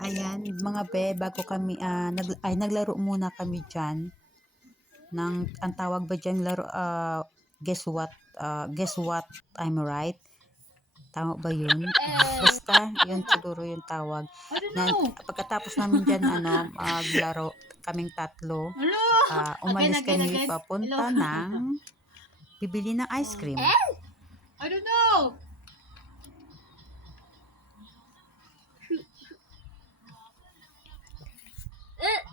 Ayan, mga be, bago kami, naglaro muna kami dyan. Ang tawag ba dyan laro, guess what? Guess what? I'm right? Tama ba yun? Basta, yun siguro yung tawag. Pagkatapos namin dyan, maglaro kaming tatlo, umalis kami papunta ng bibili ng ice cream. I don't know.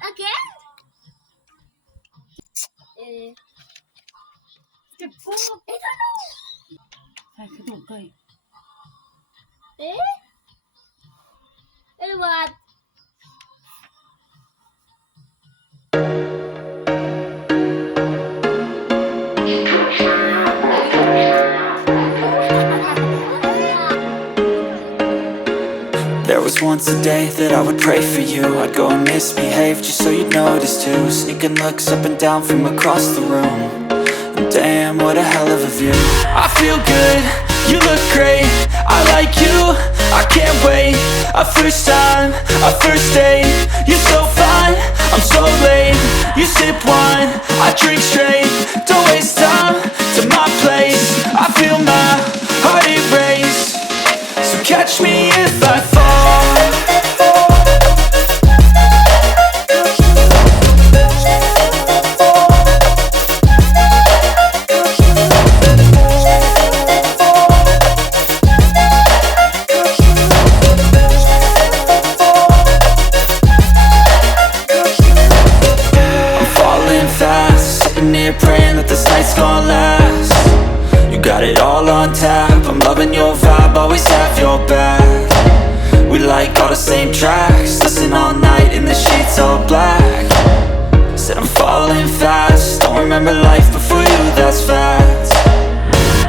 Again? I don't know. Ay, kadugay. And what? There was once a day that I would pray for you. I'd go and misbehave just so you'd notice too. Sneaking looks up and down from across the room. And damn, what a hell of a view. I feel good, you look great, I like you, I can't wait. A first time, a first date. You're so fine, I'm so late. You sip wine, I drink straight. Don't waste time to my place. I feel my heart erase. So catch me if I fall. I'm falling fast, sitting here praying that this night's gonna last. You got it all on tap, I'm loving your vibe, always have your back. We like all the same tracks, listen all night in the sheets all black. Said I'm falling fast, don't remember life before you, that's fact.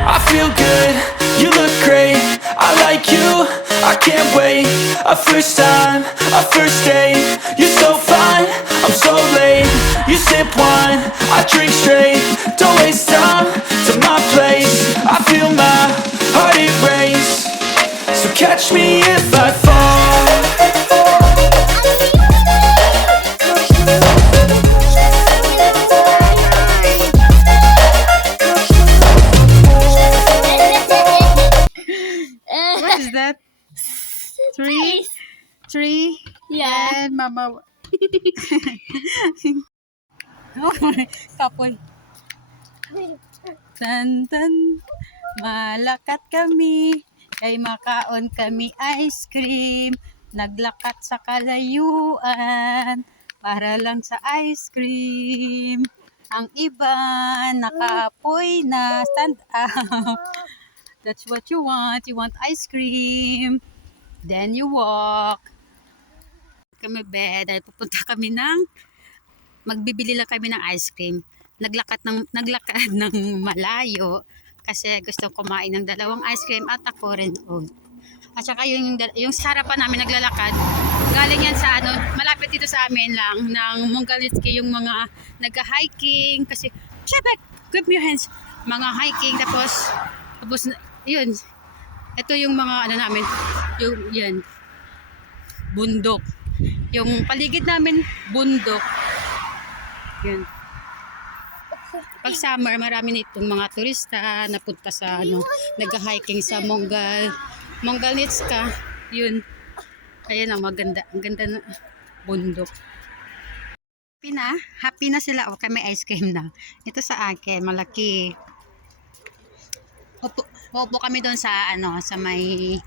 I feel good, you look great, I like you, I can't wait. A first time, a first date. You're so fine, I'm so late. You sip wine, I drink straight. Don't waste time to my place. I feel my heart erase. So catch me if I fall. What is that? Three, Yeah. and mama. Kapoy. Tan, malakat kami, ay makaon kami ice cream. Naglakat sa kalayuan, para lang sa ice cream. Ang iba, nakapoy na, stand up. That's what you want ice cream. Then you walk. Kami bed, dahil pupunta kami magbibili lang kami ng ice cream. Naglakad ng malayo kasi gusto kumain ng dalawang ice cream at ako rin. At saka yung sa harapan namin naglalakad. Galing yan sa malapit dito sa amin lang ng Monggalitsky, yung mga nagha-hiking kasi syempre, grab your hands, mga hiking tapos yun. Ito yung mga namin, yung yan bundok. Yung paligid namin bundok. Yun. Pag summer, marami nitong mga turista napunta sa nag-hiking sa Monggalitsky. Yun. Ayan ang maganda. Ang ganda na bundok. Happy na sila. Okay, may ice cream na. Ito sa akin, malaki. Opo kami doon sa sa may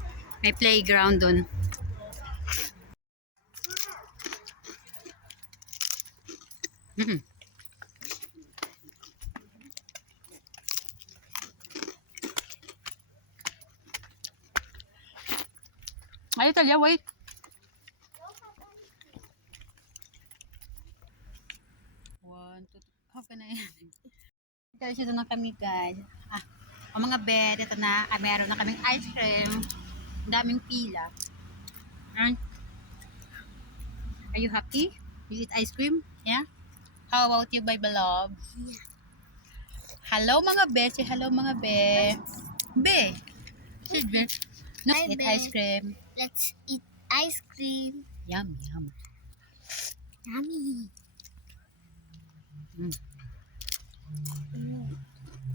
playground doon. Ay, Talia, wait. One, two, half ka na yan. Guys, ito na kami, guys. Ang mga bed, ito na. Meron na kaming ice cream. Ang daming pila. Are you happy? You eat ice cream? Yeah? How about you, baby love? Hello mga be. Say hello mga be. Be. Say be. No, Hi, eat be. ice cream. Let's eat ice cream. Yum, yum. Yummy.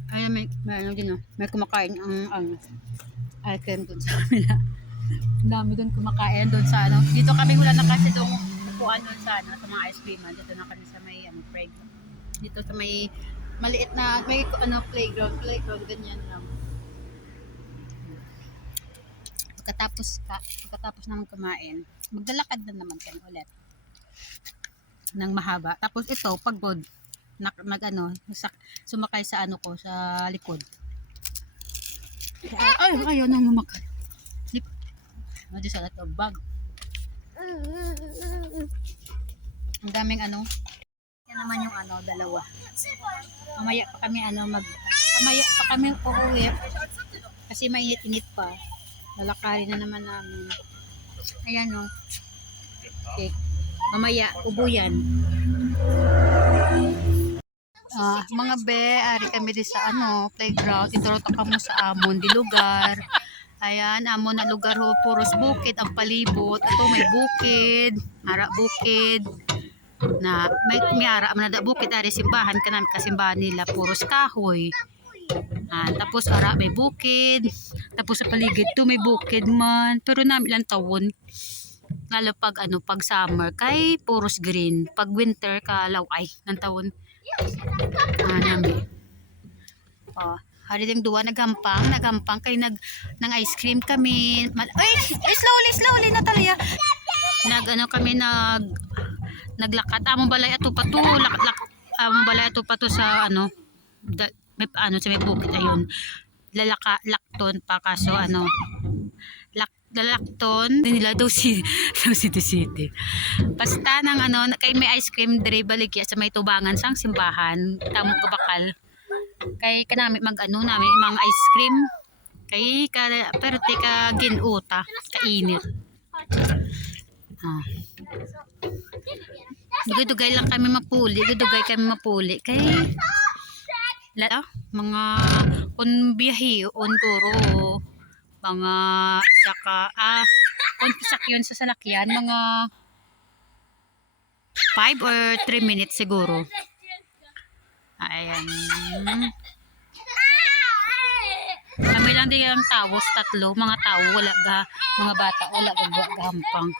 Ay, may ano din, oh. May kumakain ang ice cream dun sa kanila. Ang dami dun kumakain dun sa ano. Dito kami wala na kasi dun upuan dun sa ano, sa mga ice cream. Dito na kami sa may ano, playground. Dito sa may maliit na may ano playground ganyan lang. Pagkatapos naman kumain, maglalakad na naman kami ulit ng mahaba. Tapos ito, pagod, sumakay sa ano ko, sa likod. Ayaw nang lumakad. Hindi sa lahat bag. Ang daming ano. Yan naman yung ano, dalawa. Mamaya pa kami uuwi. Kasi mainit-init pa. Lalakarin na naman namin. Ayan o. Okay. Mamaya, ubo yan. Mga be, ari kami di sa ano, playground. Iturota ka mo sa amon di lugar. Ayan, amon na lugar ho, puros bukid ang palibot. Ito may bukid, ara bukid. Na may ara man na bukid ari simbahan kanan kasimbahan nila puros kahoy. Tapos ara may bukid. Tapos sa paligid to may bukid man. Pero namin ilang taon. Lalo pag ano, pag summer kay puros green. Pag winter ka laway ng taon. Nami. Hari ding duwa nagampang kay ng ice cream kami. Slowly Natalia. Kami naglakad among balay ato pato among balay ato pato sa ano sa may bukid ayun. Lakton pa kaso ano lalakton nila daw si city. Basta nang ano kay may ice cream dire baligya sa may tubangan sang simbahan tamong kabakal. Kay kanami mag-ano namin mga ice cream kay pero tika ginuta kainit. Dugay lang kami mapuli kay mga kun biyahe on guro mga saka kun pisak yun sa salakyan mga 5 or 3 minutes siguro. Ayan. Kami lang din ang tawos, tatlo, mga tao, mga bata, wala gampang.